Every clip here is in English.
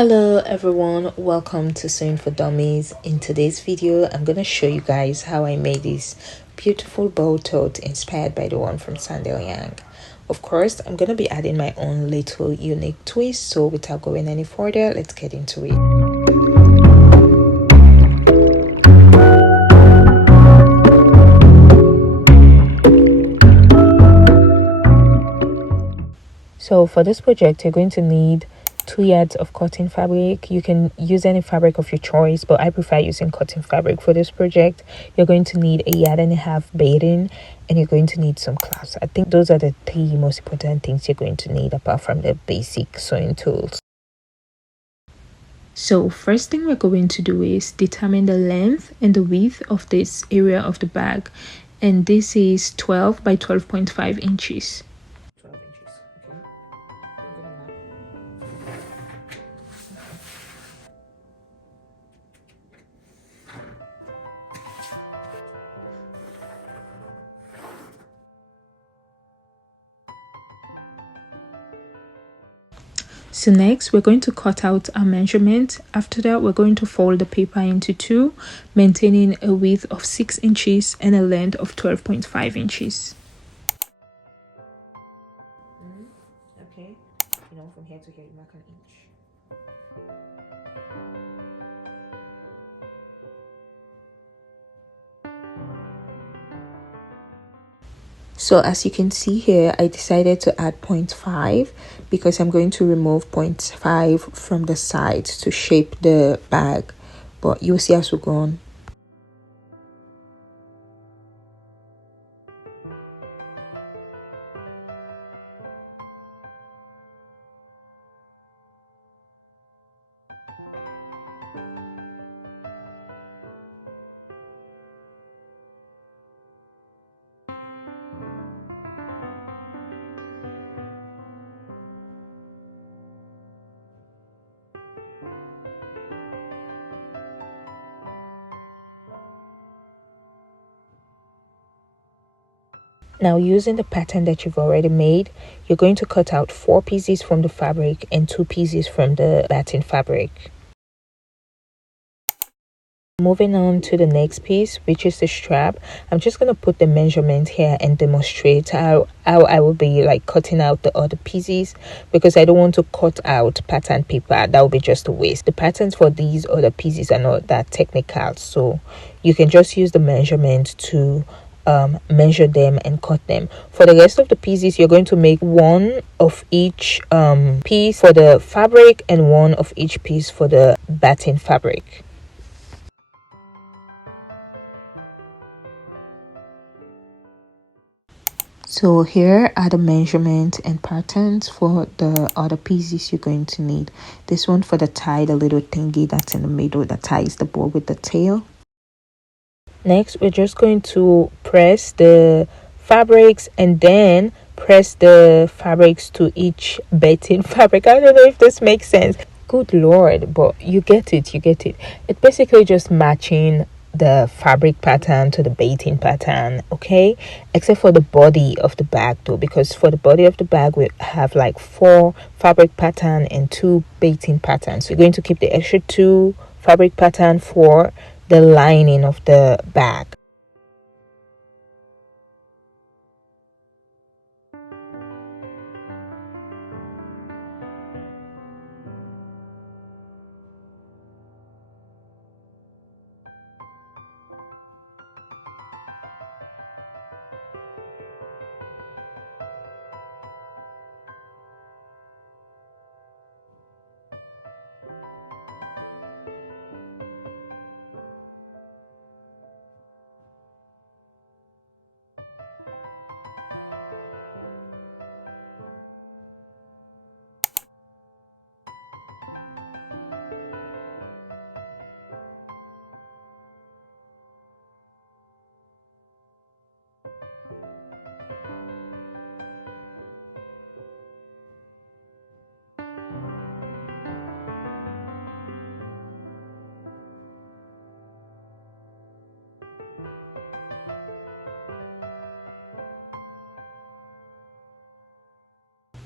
Hello everyone, welcome to Sewing for Dummies. In today's video, I'm going to show you guys how I made this beautiful bow tote inspired by the one from Sandal Yang. Of course, I'm going to be adding my own little unique twist, so without going any further, let's get into it. So for this project, you're going to need 2 yards of cotton fabric. You can use any fabric of your choice, but I prefer using cotton fabric for this project. You're going to need 1.5 yards batting, and you're going to need some clasps. I think those are the 3 most important things you're going to need apart from the basic sewing tools. So first thing we're going to do is determine the length and the width of this area of the bag, and this is 12 by 12.5 inches. 12 inches, okay. I'm gonna mark. So next we're going to cut out our measurement. After that, we're going to fold the paper into 2, maintaining a width of 6 inches and a length of 12.5 inches. Okay, from here to here you mark an inch. So as you can see here, I decided to add 0.5 because I'm going to remove 0.5 from the sides to shape the bag, but you'll see as we go on. Now, using the pattern that you've already made, you're going to cut out 4 pieces from the fabric and 2 pieces from the batting fabric. Moving on to the next piece, which is the strap. I'm just going to put the measurement here and demonstrate how I will be like cutting out the other pieces, because I don't want to cut out pattern paper. That will be just a waste. The patterns for these other pieces are not that technical, so you can just use the measurement to measure them and cut them. For the rest of the pieces, you're going to make 1 of each piece for the fabric and 1 of each piece for the batting fabric. So here are the measurements and patterns for the other pieces you're going to need. This one for the tie, the little thingy that's in the middle that ties the bow with the tail. Next, we're just going to press the fabrics and then press the fabrics to each batting fabric. I don't know if this makes sense. Good Lord, but you get it. It's basically just matching the fabric pattern to the batting pattern, okay, except for the body of the bag though, because for the body of the bag we have like 4 fabric pattern and 2 batting patterns. So you're going to keep the extra 2 fabric pattern for the lining of the bag.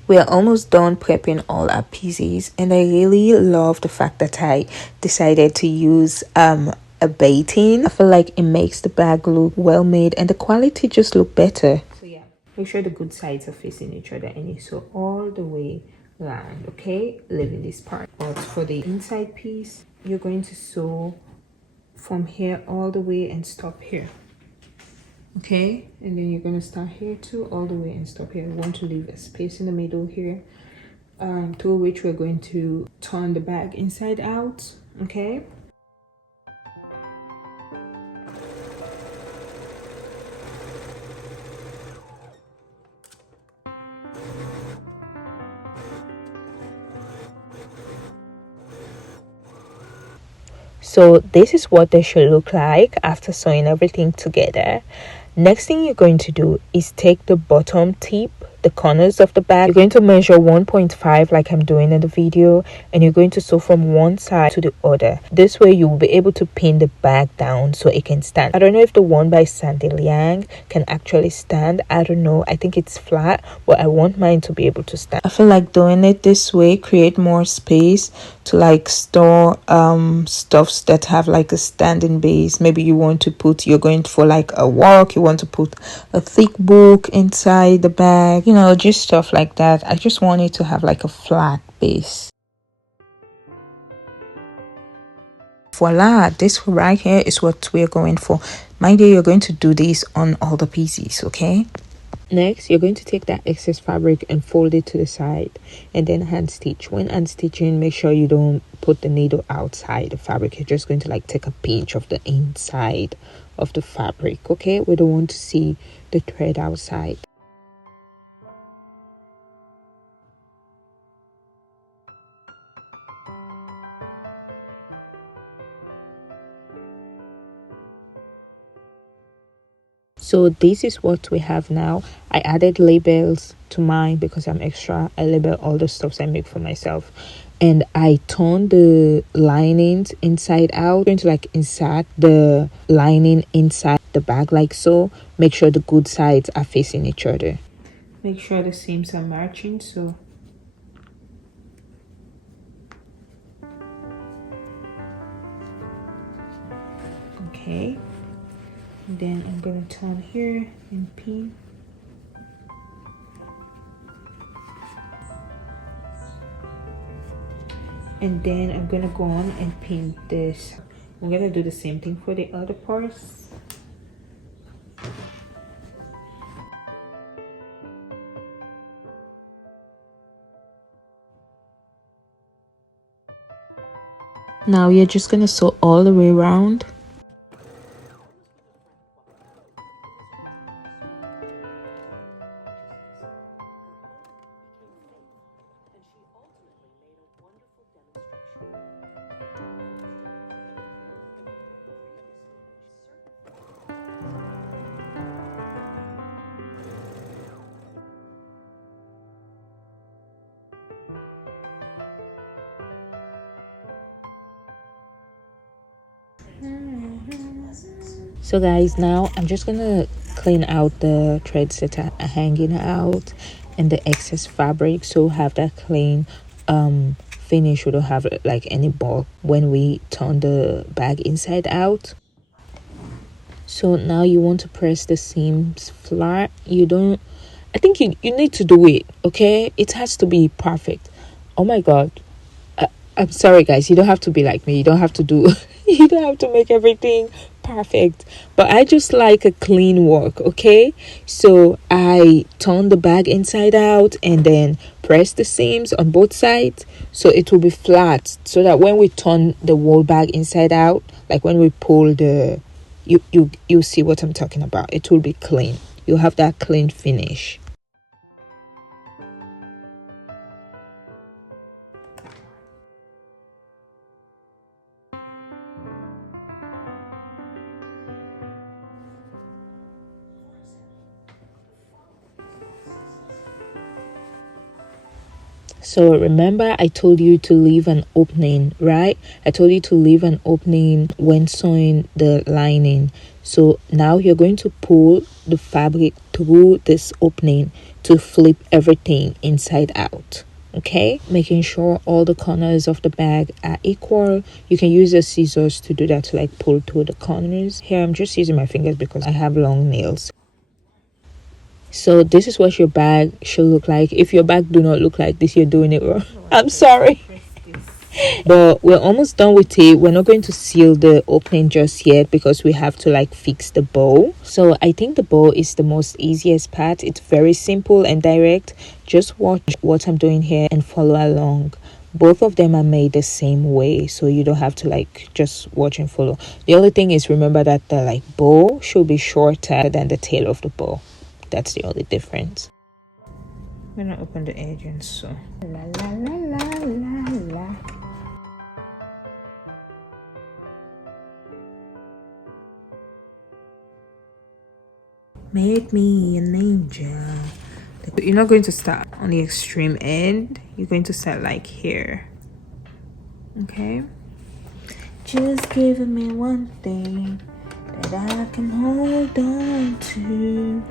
We are almost done prepping all our pieces, and I really love the fact that I decided to use a baiting. I feel like it makes the bag look well made and the quality just look better. So yeah, make sure the good sides are facing each other and you sew all the way around, okay, leaving this part. But for the inside piece, you're going to sew from here all the way and stop here, okay, and then you're going to start here too all the way and stop here. You want to leave a space in the middle here, through which we're going to turn the bag inside out, okay. So this is what they should look like after sewing everything together. Next thing you're going to do is take the bottom tip, the corners of the bag. You're going to measure 1.5 like I'm doing in the video, and you're going to sew from one side to the other. This way you'll be able to pin the bag down so it can stand. I don't know if the one by Sandy Liang can actually stand. I don't know. I think it's flat, but I want mine to be able to stand. I feel like doing it this way create more space to like store stuffs that have like a standing base. Maybe you want to put, you're going for like a walk, you want to put a thick book inside the bag, you know, just stuff like that. I just want it to have like a flat base. Voila, this right here is what we're going for. Mind you, you're going to do this on all the pieces, okay. Next, you're going to take that excess fabric and fold it to the side and then hand stitch. When hand stitching, make sure you don't put the needle outside the fabric. You're just going to like take a pinch of the inside of the fabric, okay. We don't want to see the thread outside. So this is what we have now. I added labels to mine because I'm extra. I label all the stuffs I make for myself, and I turned the linings inside out. I'm going to like insert the lining inside the bag like so. Make sure the good sides are facing each other. Make sure the seams are matching. So okay, then I'm gonna turn here and pin. And then I'm gonna go on and pin this. I'm gonna do the same thing for the other parts. Now you're just gonna sew all the way around. So guys, now I'm just gonna clean out the threads that are hanging out and the excess fabric, so have that clean finish. We don't have like any bulk when we turn the bag inside out. So now you want to press the seams flat. You don't, I think you need to do it, okay. It has to be perfect. Oh my god, I'm sorry guys, you don't have to be like me. You don't have to do you don't have to make everything perfect, but I just like a clean work, okay. So I turn the bag inside out and then press the seams on both sides so it will be flat, so that when we turn the whole bag inside out, like when we pull the, you see what I'm talking about, it will be clean. You have that clean finish. So remember I told you to leave an opening, right? I told you to leave an opening when sewing the lining. So now you're going to pull the fabric through this opening to flip everything inside out. Okay, making sure all the corners of the bag are equal. You can use the scissors to do that, to like pull through the corners. Here I'm just using my fingers because I have long nails. So this is what your bag should look like. If your bag do not look like this, you're doing it wrong. I'm sorry. But we're almost done with it. We're not going to seal the opening just yet because we have to like fix the bow. So I think the bow is the most easiest part. It's very simple and direct. Just watch what I'm doing here and follow along. Both of them are made the same way, so you don't have to like just watch and follow. The only thing is, remember that the like bow should be shorter than the tail of the bow. That's the only difference. I'm gonna open the edge and sew. La la la la la la. Make me an angel. You're not going to start on the extreme end. You're going to start like here. Okay? Just give me one thing that I can hold on to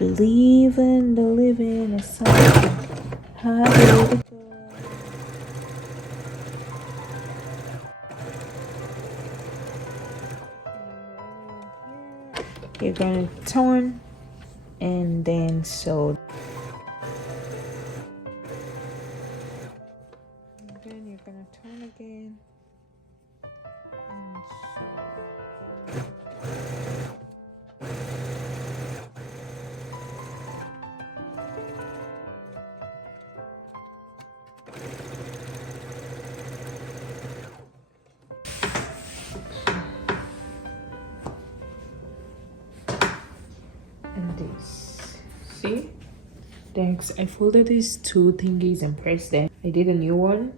believe in the living of something. How did it go? You're going to turn and then sew. And then you're going to turn again and sew. And this, see? Thanks. I folded these two thingies and pressed them. I did a new one,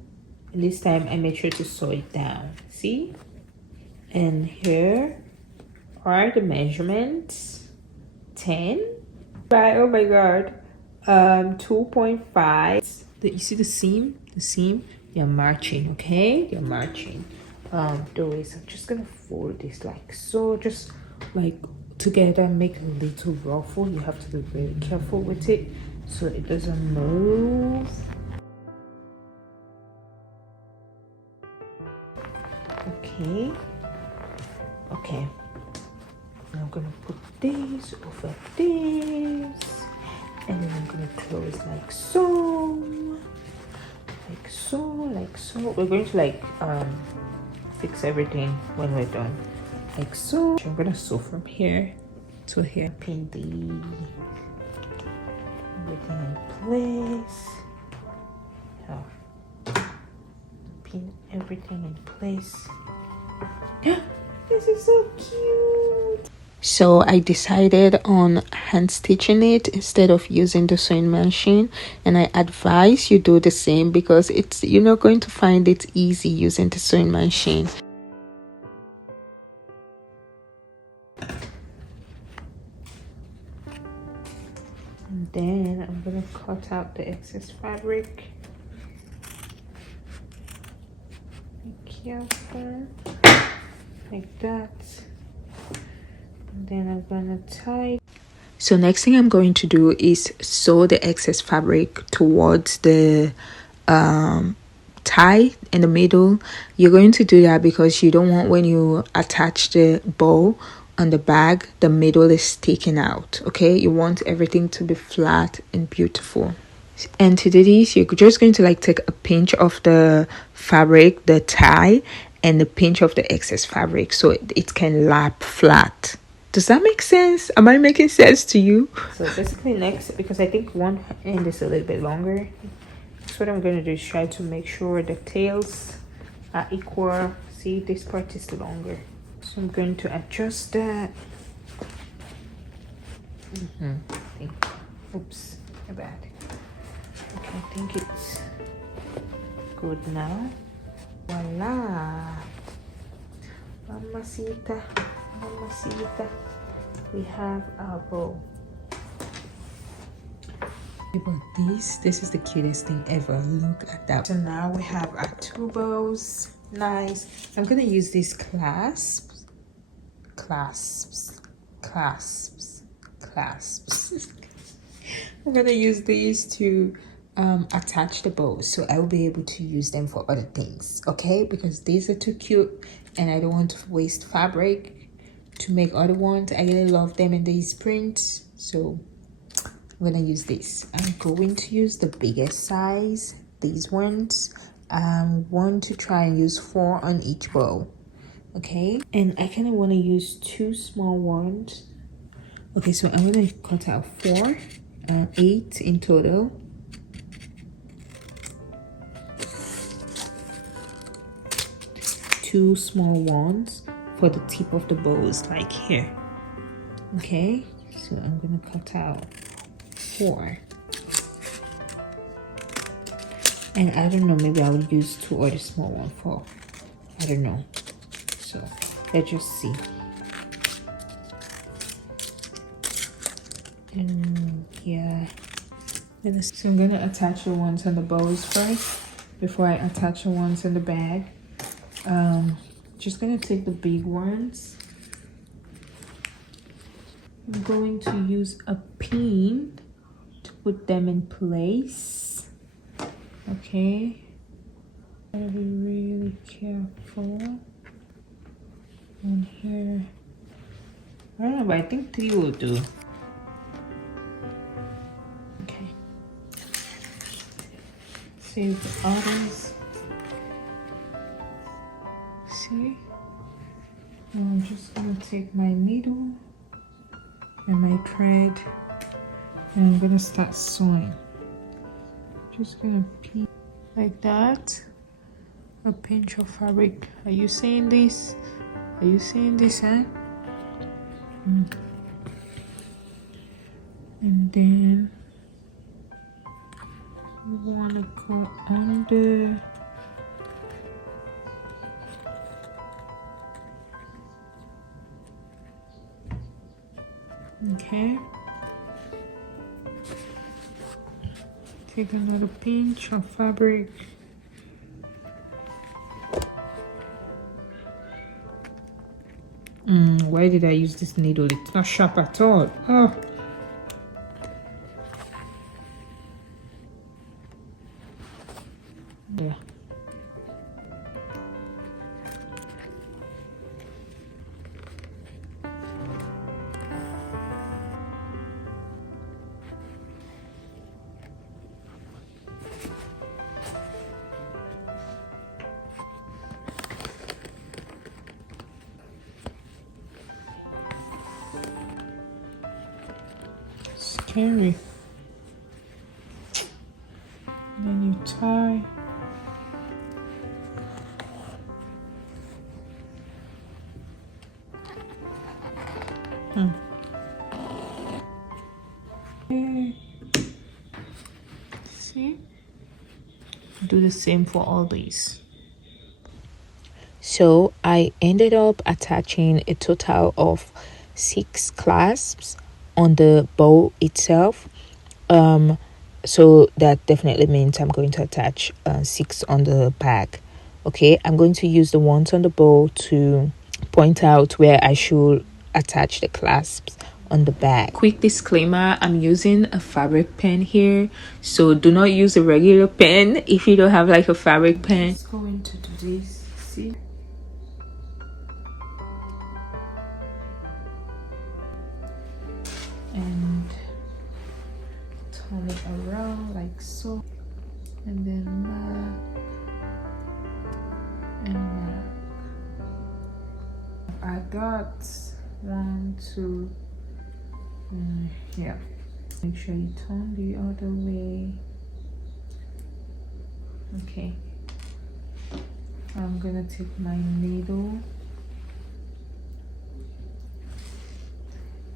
and this time I made sure to sew it down. See? And here are the measurements. 10 by, oh my god, 2.5. You see the seam? The seam? You're marching, okay? You're marching. The waist, I'm just gonna fold this like so, just like together, make a little ruffle. You have to be very careful with it so it doesn't move. Okay. Okay. Now I'm gonna put this over this, and then I'm gonna close like so, like so, like so. We're going to like fix everything when we're done, like so. I'm gonna sew from here to here, pin everything in place. Pin everything in place. This is so cute. So I decided on hand stitching it instead of using the sewing machine, and I advise you do the same because you're not going to find it easy using the sewing machine. And then I'm gonna cut out the excess fabric. Be careful, like that. And then I'm gonna tie. So next thing I'm going to do is sew the excess fabric towards the tie in the middle. You're going to do that because you don't want, when you attach the bow on the bag, the middle is sticking out. Okay, you want everything to be flat and beautiful. And to do this, you're just going to like take a pinch of the fabric, the tie, and a pinch of the excess fabric so it can lap flat. Does that make sense? Am I making sense to you? So basically next, because I think one end is a little bit longer, so what I'm going to do is try to make sure the tails are equal. See, this part is longer, so I'm going to adjust that. Oops, my bad. Okay, I think it's good now. Voila, mamacita, mamacita. We have our bow. But this is the cutest thing ever. Look at that. So now we have our two bows. Nice. I'm gonna use these clasps. I'm gonna use these to attach the bows, so I will be able to use them for other things, okay? Because these are too cute and I don't want to waste fabric to make other ones. I really love them in these prints, so I'm gonna use this. I'm going to use the biggest size, these ones. Want to try and use 4 on each bow, okay? And I kind of want to use 2 small ones. Okay, so I'm gonna cut out 4, 8 in total. Two small ones for the tip of the bows, like here. Okay, so I'm gonna cut out 4. And I don't know, maybe I will use 2 or the small one for, I don't know. So let's just see. And yeah, so I'm gonna attach the ones on the bows first before I attach the ones in the bag. Just gonna take the big ones. I'm going to use a pin to put them in place. Okay, gotta be really careful. And here, I don't know, but I think 3 will do. Okay, save the others. See, now I'm just gonna take my needle and my thread and I'm gonna start sewing. Just gonna pin like that. A pinch of fabric. Are you seeing this? Are you seeing this, huh? And then you wanna go under. Okay. Take another pinch of fabric. Why did I use this needle? It's not sharp at all. Oh. Yeah. Scary. Then you tie. Okay. See? Do the same for all these. So I ended up attaching a total of 6 clasps on the bow itself. So that definitely means I'm going to attach 6 on the back. Okay, I'm going to use the ones on the bow to point out where I should attach the clasps on the back. Quick disclaimer, I'm using a fabric pen here, so do not use a regular pen if you don't have like a fabric pen. I'm just going to do this. See, and turn it around like so, and then mark and mark. I got 1, 2, yeah. Make sure you turn the other way. Okay, I'm gonna take my needle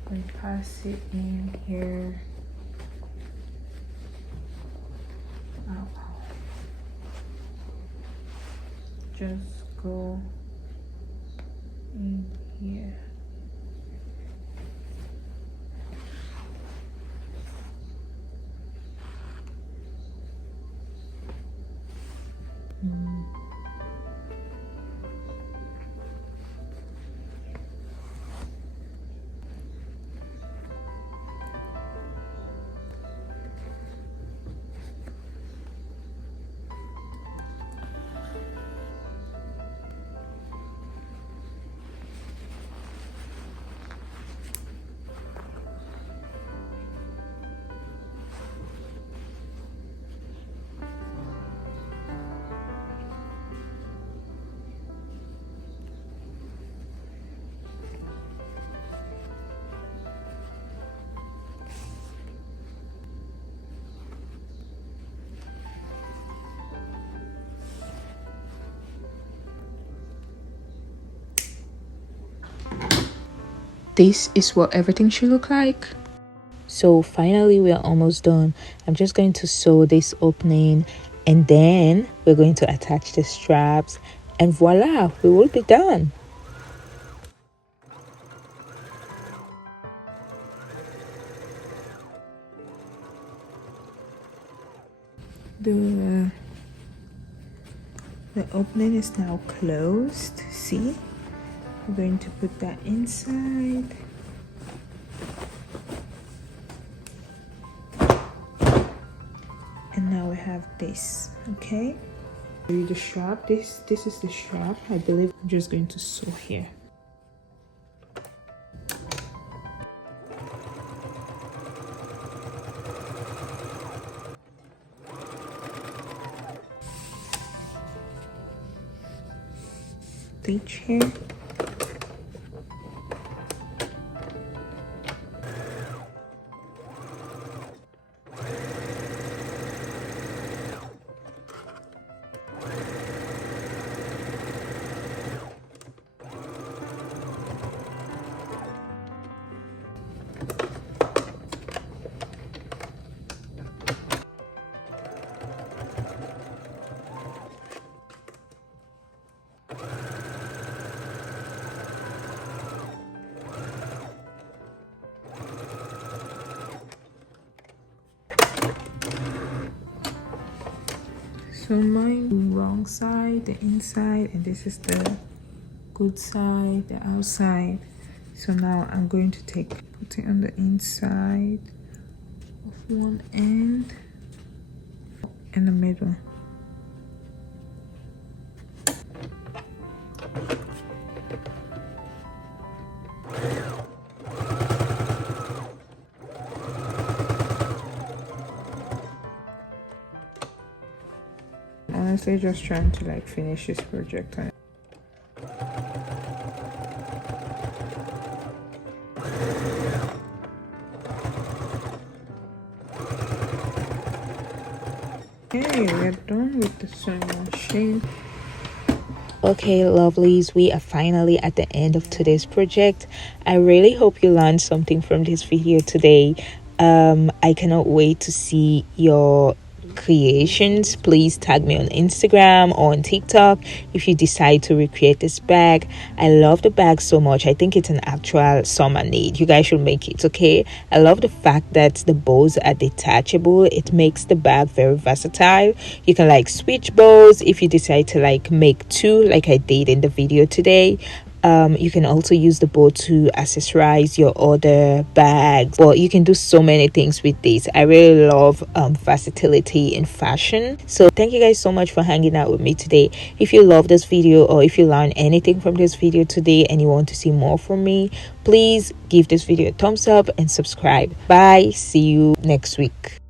and pass it in here. Ow. Just go in here. this is what everything should look like. So finally we are almost done. I'm just going to sew this opening, and then we're going to attach the straps, and voila, we will be done. The opening is now closed. See, we're going to put that inside. And now we have this. Okay, the strap, this is the strap. I believe I'm just going to sew here. Stitch here. So mine wrong side, the inside, and this is the good side, the outside. So now I'm going to put it on the inside of one end and the middle. Honestly, just trying to like finish this project. Okay, we're done with the sewing machine. Okay, lovelies, we are finally at the end of today's project. I really hope you learned something from this video today. I cannot wait to see your creations. Please tag me on Instagram or on TikTok if you decide to recreate this bag. I love the bag so much. I think it's an actual summer need. You guys should make it. Okay, I love the fact that the bows are detachable. It makes the bag very versatile. You can like switch bows if you decide to like make two, like I did in the video today. You can also use the bow to accessorize your other bags. Well, you can do so many things with this. I really love versatility in fashion. So thank you guys so much for hanging out with me today. If you love this video or if you learned anything from this video today and you want to see more from me, please give this video a thumbs up and subscribe. Bye, see you next week.